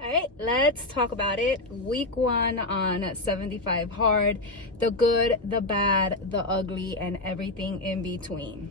All right, let's talk about it. Week 1 on 75 hard, the good, the bad, the ugly, and everything in between.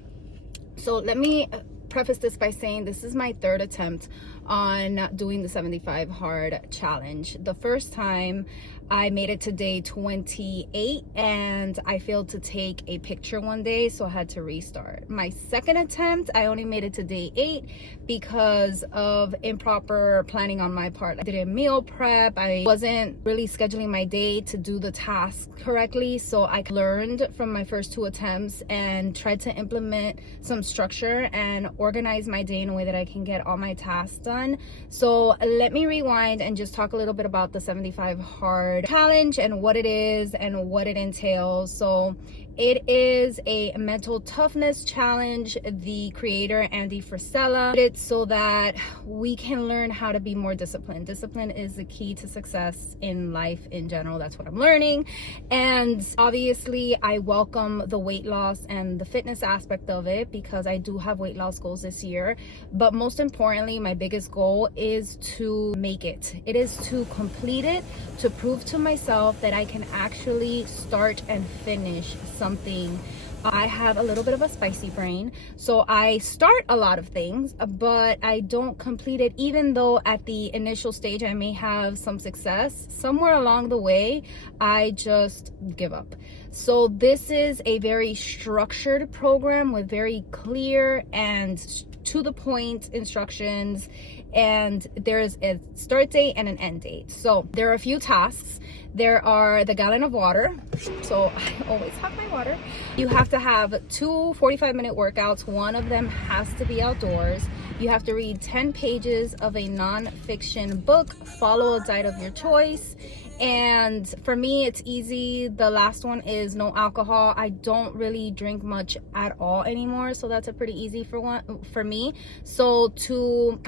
So let me preface this by saying this is my 3rd attempt on doing the 75 hard challenge. The first time I made it to day 28 and I failed to take a picture one day, so I had to restart. My 2nd attempt, I only made it to day 8 because of improper planning on my part. I didn't meal prep. I wasn't really scheduling my day to do the task correctly, so I learned from my first 2 attempts and tried to implement some structure and organize my day in a way that I can get all my tasks done. So let me rewind and just talk a little bit about the 75 hard challenge and what it is and what it entails. So it is a mental toughness challenge. The creator, Andy Frisella, did it so that we can learn how to be more disciplined. Discipline is the key to success in life in general. That's what I'm learning. And obviously, I welcome the weight loss and the fitness aspect of it because I do have weight loss goals this year. But most importantly, my biggest goal is to make it. It is to complete it, to prove to myself that I can actually start and finish something. I have a little bit of a spicy brain, so I start a lot of things, but I don't complete it. Even though at the initial stage I may have some success, somewhere along the way I just give up. So this is a very structured program with very clear and to the point instructions, and there's a start date and an end date. So there are a few tasks. There are the gallon of water, so I always have my water. You have to have 2 45-minute workouts. One of them has to be outdoors. You have to read 10 pages of a non-fiction book, follow a diet of your choice. And for me, it's easy. The last one is no alcohol. I don't really drink much at all anymore, so that's a pretty easy for me. So to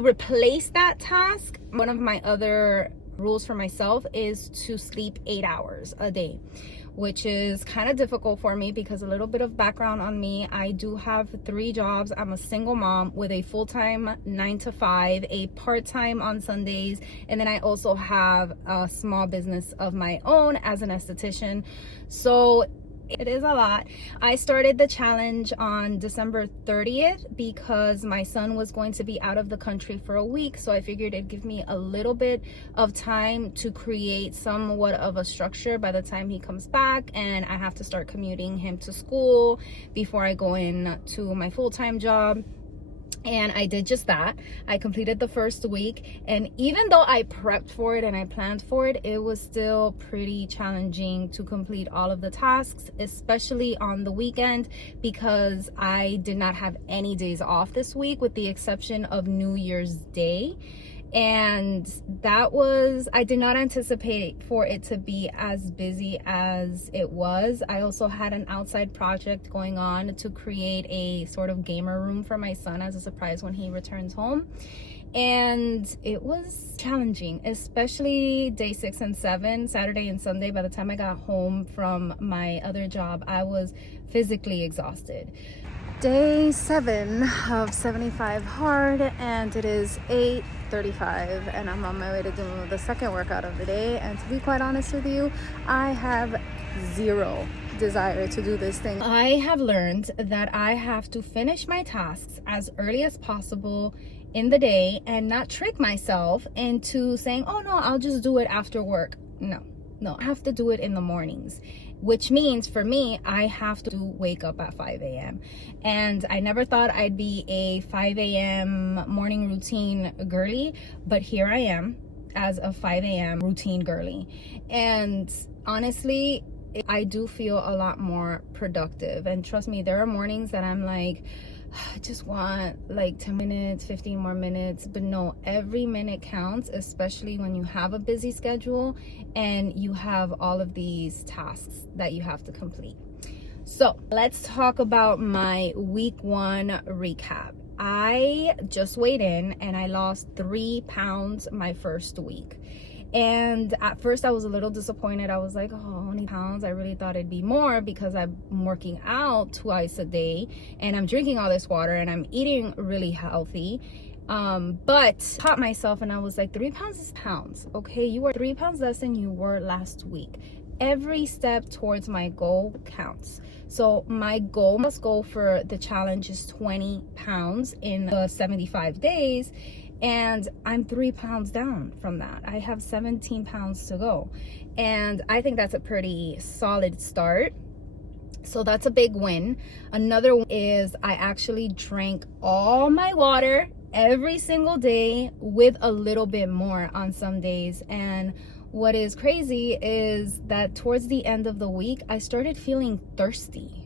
replace that task, one of my other rules for myself is to sleep 8 hours a day, which is kind of difficult for me because a little bit of background on me. I do have 3 jobs. I'm a single mom with a full-time 9 to 5, a part-time on Sundays, and then I also have a small business of my own as an esthetician. So it is a lot. I started the challenge on December 30th because my son was going to be out of the country for a week, so I figured it'd give me a little bit of time to create somewhat of a structure by the time he comes back, and I have to start commuting him to school before I go in to my full-time job. And I did just that. I completed the first week, and even though I prepped for it and I planned for it, it was still pretty challenging to complete all of the tasks, especially on the weekend, because I did not have any days off this week with the exception of New Year's Day. And I did not anticipate for it to be as busy as it was. I also had an outside project going on to create a sort of gamer room for my son as a surprise when he returns home. And it was challenging, especially day 6 and 7, Saturday and Sunday. By the time I got home from my other job, I was physically exhausted. Day 7 of 75 hard, and it is 8:35, and I'm on my way to do the second workout of the day. And to be quite honest with you, I have zero desire to do this thing. I have learned that I have to finish my tasks as early as possible in the day and not trick myself into saying, oh no, I'll just do it after work. No, I have to do it in the mornings, which means for me, I have to wake up at 5 a.m. And I never thought I'd be a 5 a.m. morning routine girly, but here I am as a 5 a.m. routine girly. And honestly, I do feel a lot more productive. And trust me, there are mornings that I'm like, I just want like 10 minutes, 15 more minutes. But no, every minute counts, especially when you have a busy schedule and you have all of these tasks that you have to complete. So let's talk about my week 1 recap. I just weighed in and I lost 3 pounds my first week. And at first I was a little disappointed. I was like, oh, only pounds. I really thought it'd be more because I'm working out twice a day and I'm drinking all this water and I'm eating really healthy. But caught myself and I was like, 3 pounds is pounds. Okay, you are 3 pounds less than you were last week. Every step towards my goal counts. So my goal for the challenge is 20 pounds in the 75 days. And I'm 3 pounds down from that. I have 17 pounds to go. And I think that's a pretty solid start. So that's a big win. Another one is I actually drank all my water every single day with a little bit more on some days. And what is crazy is that towards the end of the week, I started feeling thirsty.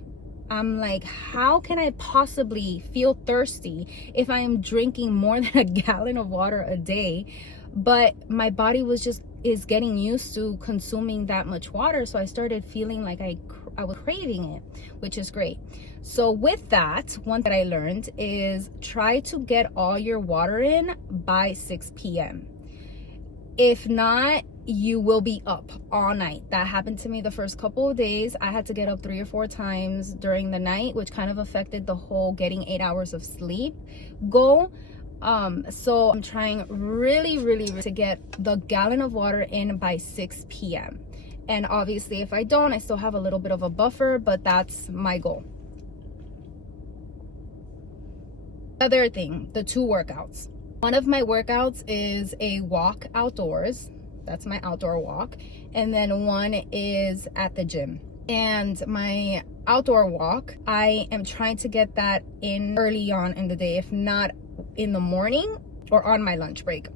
I'm like, how can I possibly feel thirsty if I am drinking more than a gallon of water a day? But my body is getting used to consuming that much water. So I started feeling like I was craving it, which is great. So with that, one that I learned is try to get all your water in by 6 p.m. If not, you will be up all night. That happened to me the first couple of days. I had to get up 3 or 4 times during the night, which kind of affected the whole getting 8 hours of sleep goal. So I'm trying really to get the gallon of water in by 6 p.m. And obviously if I don't, I still have a little bit of a buffer, but that's my goal. Other thing, the 2 workouts. One of my workouts is a walk outdoors. That's my outdoor walk. And then one is at the gym. And my outdoor walk, I am trying to get that in early on in the day, if not in the morning or on my lunch break.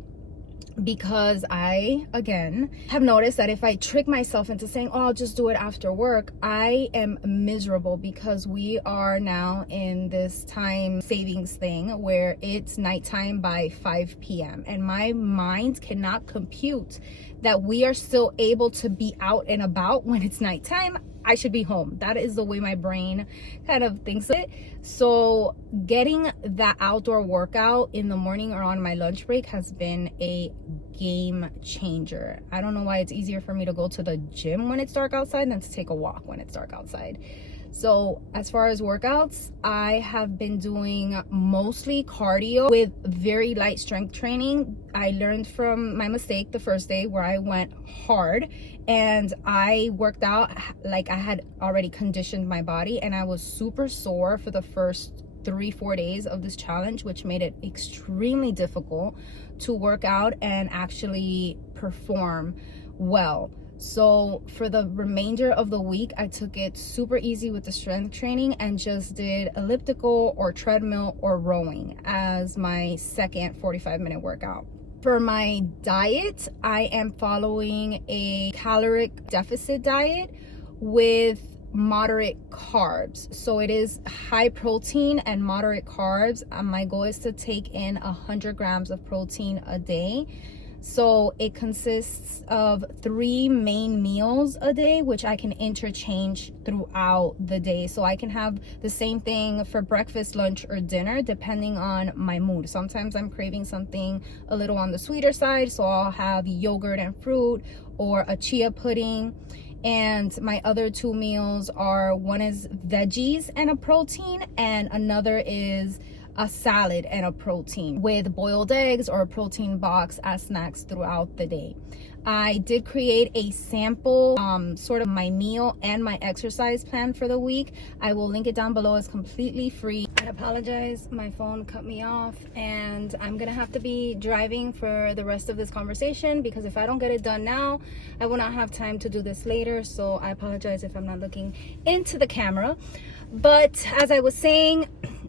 Because I, again, have noticed that if I trick myself into saying, oh, I'll just do it after work, I am miserable because we are now in this time savings thing where it's nighttime by 5 p.m. And my mind cannot compute that we are still able to be out and about when it's nighttime. I should be home. That is the way my brain kind of thinks it. So getting that outdoor workout in the morning or on my lunch break has been a game changer. I don't know why it's easier for me to go to the gym when it's dark outside than to take a walk when it's dark outside. So as far as workouts, I have been doing mostly cardio with very light strength training. I learned from my mistake the first day where I went hard and I worked out like I had already conditioned my body, and I was super sore for the first 3-4 days of this challenge, which made it extremely difficult to work out and actually perform well. So for the remainder of the week, I took it super easy with the strength training and just did elliptical or treadmill or rowing as my second 45-minute workout. For my diet, I am following a caloric deficit diet with moderate carbs. So it is high protein and moderate carbs. My goal is to take in 100 grams of protein a day. So it consists of 3 main meals a day, which I can interchange throughout the day. So I can have the same thing for breakfast, lunch, or dinner, depending on my mood. Sometimes I'm craving something a little on the sweeter side, so I'll have yogurt and fruit or a chia pudding. And my other 2 meals are, one is veggies and a protein, and another is a salad and a protein with boiled eggs or a protein box as snacks throughout the day. I did create a sample sort of my meal and my exercise plan for the week. I will link it down below. It's completely free. I apologize, my phone cut me off and I'm gonna have to be driving for the rest of this conversation, because if I don't get it done now, I will not have time to do this later. So I apologize if I'm not looking into the camera. But as I was saying,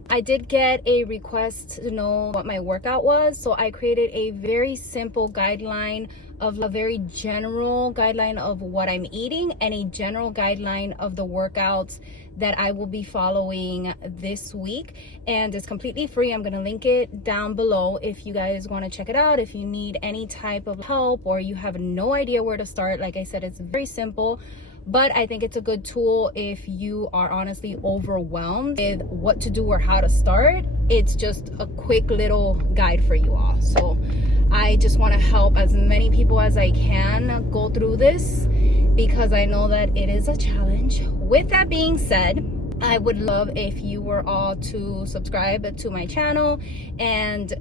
I did get a request to know what my workout was. So I created a very simple guideline, of a very general guideline of what I'm eating, and a general guideline of the workouts that I will be following this week. And it's completely free. I'm going to link it down below if you guys want to check it out. If you need any type of help or you have no idea where to start, like I said, it's very simple. But I think it's a good tool if you are honestly overwhelmed with what to do or how to start. It's just a quick little guide for you all. So I just want to help as many people as I can go through this, because I know that it is a challenge. With that being said, I would love if you were all to subscribe to my channel and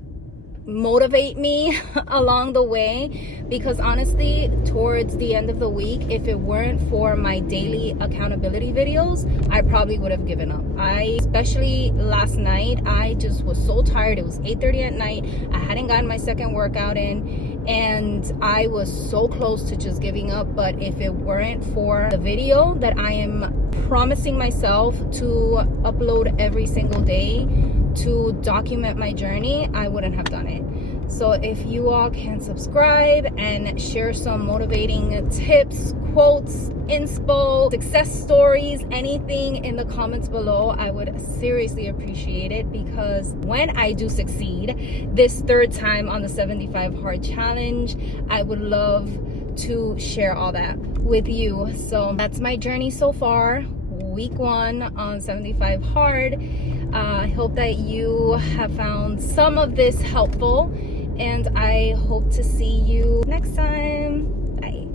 motivate me along the way, because honestly, towards the end of the week, if it weren't for my daily accountability videos, I probably would have given up. Especially last night, I just was so tired. It was 8:30 at night. I hadn't gotten my second workout in, and I was so close to just giving up. But if it weren't for the video that I am promising myself to upload every single day to document my journey, I wouldn't have done it. So if you all can subscribe and share some motivating tips, quotes, inspo, success stories, anything in the comments below, I would seriously appreciate it, because when I do succeed this third time on the 75 hard challenge, I would love to share all that with you. So that's my journey so far, week 1 on 75 hard. I hope that you have found some of this helpful, and I hope to see you next time. Bye.